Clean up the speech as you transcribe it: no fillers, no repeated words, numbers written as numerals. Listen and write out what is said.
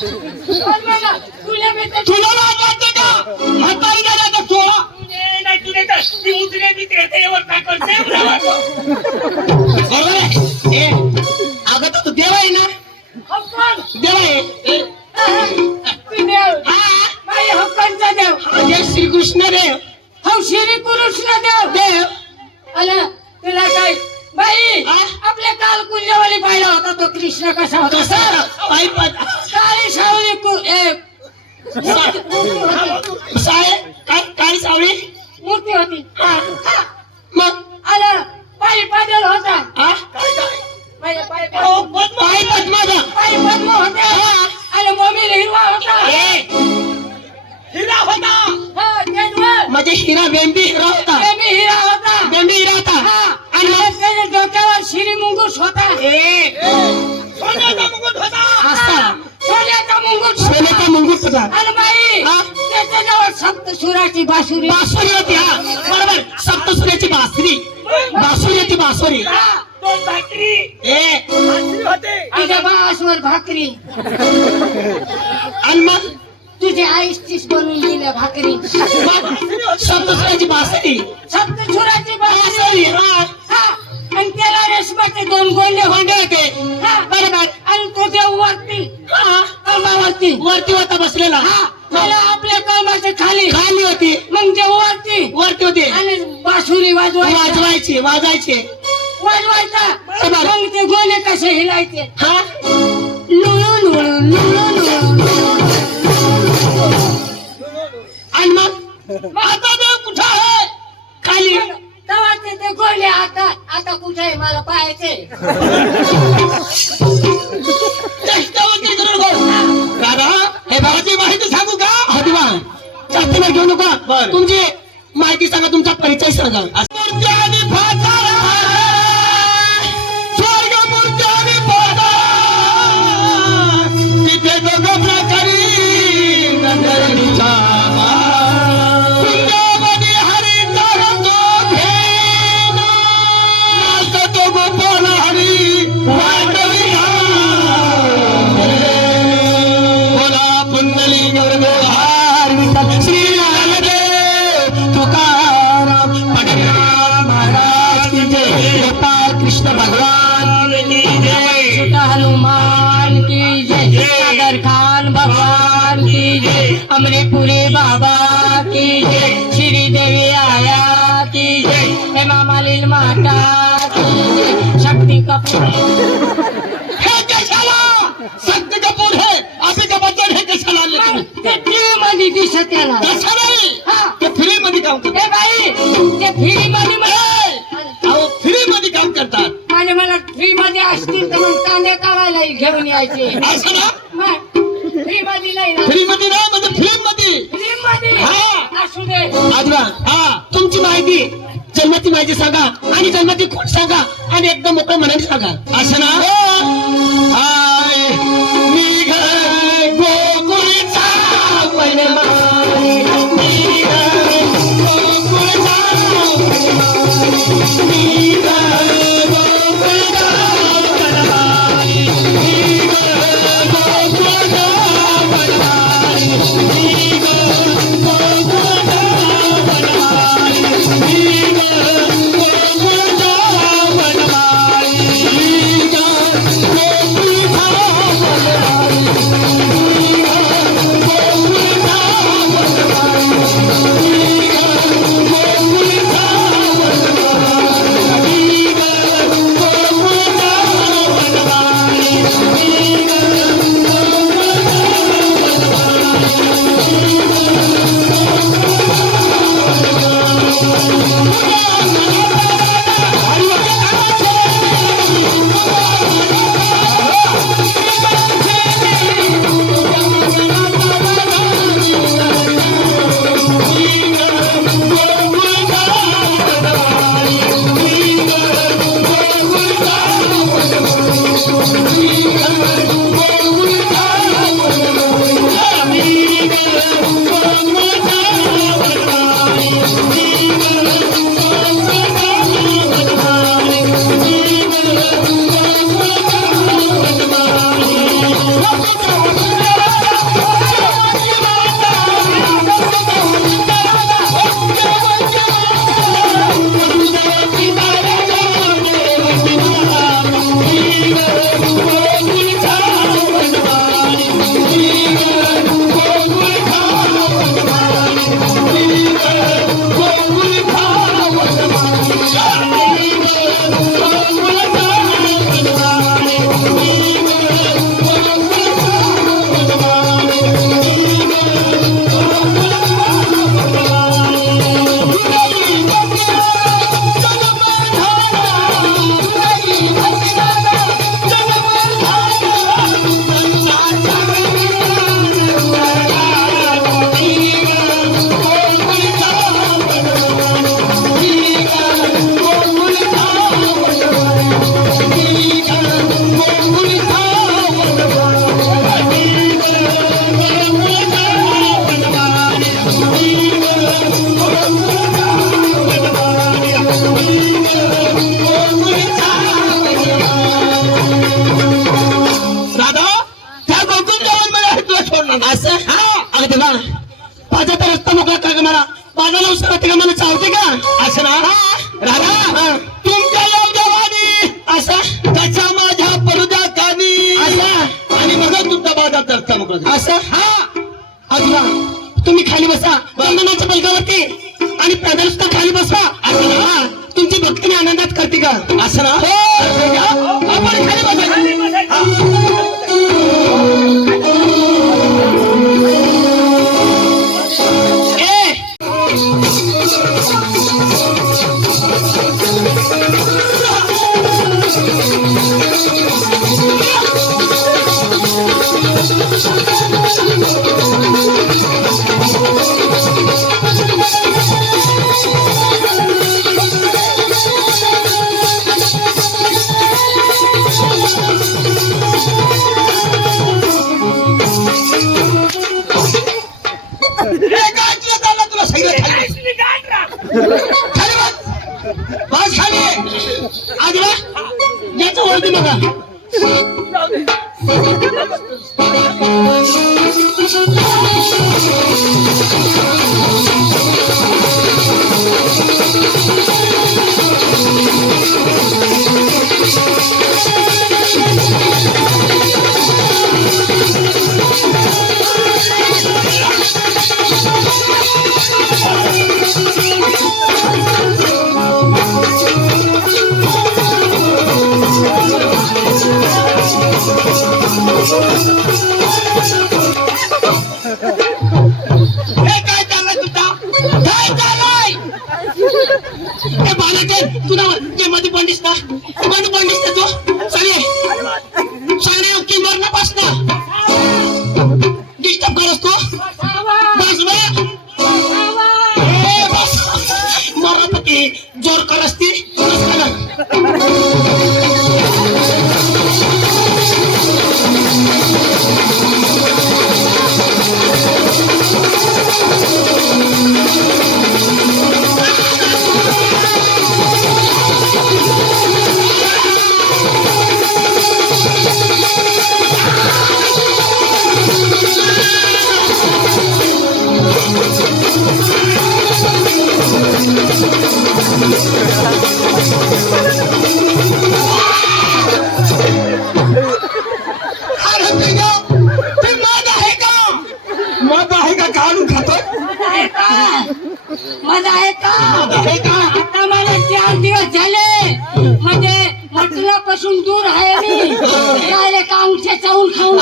तुला तुला लाज वाटते का? म्हातारी झाला तर सोळा. नाही तुले तर ती उतरे बितरे त्यावर काय करते बरोबर आहे. ए, अगं तर तू देव आहे ना? देव आहे. हा, बाई हक्कांचा देव जय श्रीकृष्ण देव. हो श्री कृष्ण देव देव अला तुला काय बाई हा? आपल्या काल कुंजवाली पाहिला होता तो कृष्ण कसा होता कसा पायी काळी सावली साहेब काय सावळी मूर्ती होती मग आला पायी पादल होता हा? पायी पायी पद्माचा पद्म होता आणि मम्मी हिरवा होता हिरा होता हा तेच मग. म्हणजे हिरा बेंबी हिरा होता. बेबी हिरा होता बेंबी हिरा होता. हा आणि आणि मग त्याच्या डोक्यावर शिरी मुंगूस होता सोन्याचा मुकुट होता. असा सोन्याचा मुंगूस सोन्याचा मुकुट होता. आणि बाई हा? त्याच्याजवळ सप्तसुराची बासुरी बासुरी होती. हा बरोबर सप्तसुराची बासरी बासुरी होती बासुरी. ए तुझ्या बासवर भाकरी आणि मग तुझे आईस बनवून दिल्या भाकरी सप्तसुराची बासरी सप्तसुराची बासुरी बासरी. हा हा आणि त्याला रेशमाचे दोन गोंडे होंडे होते. हा बरोबर. आणि तो देव वरती हा कमावरती वरती होता बसलेला. हा मला आपल्या कमाच्या खाली खाली होती मग ते वरती वरती होते. आणि बासुरी वाजवायचे वाजायचे. वाजवायचा बरोबर. मग ते गोले कसे हिलायचे हा लुळू लुळू लुळू लुळू आणि मग आता देव कुठं आहे? खाली. तेव्हा ते गोले आता कुठे आहे मला पाहायचे चेष्टावरती करू नको. दादा हे भावाची माहिती सांगू का? हदिवा जास्तीला घेऊ नका. तुमची माहिती सांगा तुमचा परिचय सांगा. मूर्ती आणि फाचार स्वर्ग मूर्ती आणि फाचार तिथे दोघं प्रकारी नंदनीचा कुंजवनी हरीचा रंगो घेऊन नाचतो गोपाल हरी वाटवी बोला पुंडली गौरवहार विठ्ठल श्री ज्ञानदेव तुकाराम पंढरीनाथ महाराज की जय. गोपाल कृष्ण भगवान की जय. हनुमान की जय सागर खान भगवान की जय अमरीपुरी बाबा की जय श्रीदेवी आया की जय हेमा मालिनी माता की जय शक्ती कपूर हे कशाला सत्य कपूर हे असे का बच्चन हे कशाला आणले तुम्ही? ते फिल्म मध्ये दिसत याला कशा नाही हा ते फ्री मध्ये काम करतात. हे बाई ते फ्री मध्ये अहो फ्री मध्ये काम करतात. आणि मला फ्री मध्ये असतील तर मग कांदे काढायला घेऊन यायचे असं ना फ्री मध्ये नाही ना फ्री मध्ये नाही म्हणजे फिल्म मध्ये. फ्री मध्ये हा. असू दे आजवा हा तुमची माहिती जन्माची माहिती सांगा आणि जन्माची खोट सांगा आणि एकदम मोठं मनाने सांगा. असं ना हाय निघ गोकुळचा वनमाळी. निघ गोकुळचा वनमाळी. निघ गोकुळचा वनमाळी. निघ गोकुळचा वनमाळी. निघ गोकुळचा वनमाळी. निघ गोकुळचा वनमाळी. निघ गोकुळचा Thank you. सांगा असं अगं तेव्हा माझा रस्ता मोकळा का मला माझा उसर होते का मला चावते का असं ना राधा तुमच्या योग्यवादी असा त्याच्या माझ्या परुद्या कानी असा आणि मग तुमचा माझा रस्ता मोकळा असं अगोदरा तुम्ही खाली बसा बंधनाच्या पलकावरती आणि प्रदर्शन खाली बसवा असं ना तुमची भक्ती मी आनंदात करते का असं ना आपण खाली बसा जोर कर असती मजा आहे का आता मला 4 दिवस झाले म्हणजे म्हटलं पासून दूर आहे मी डायरेक्ट अंगठ्या चावून खाऊन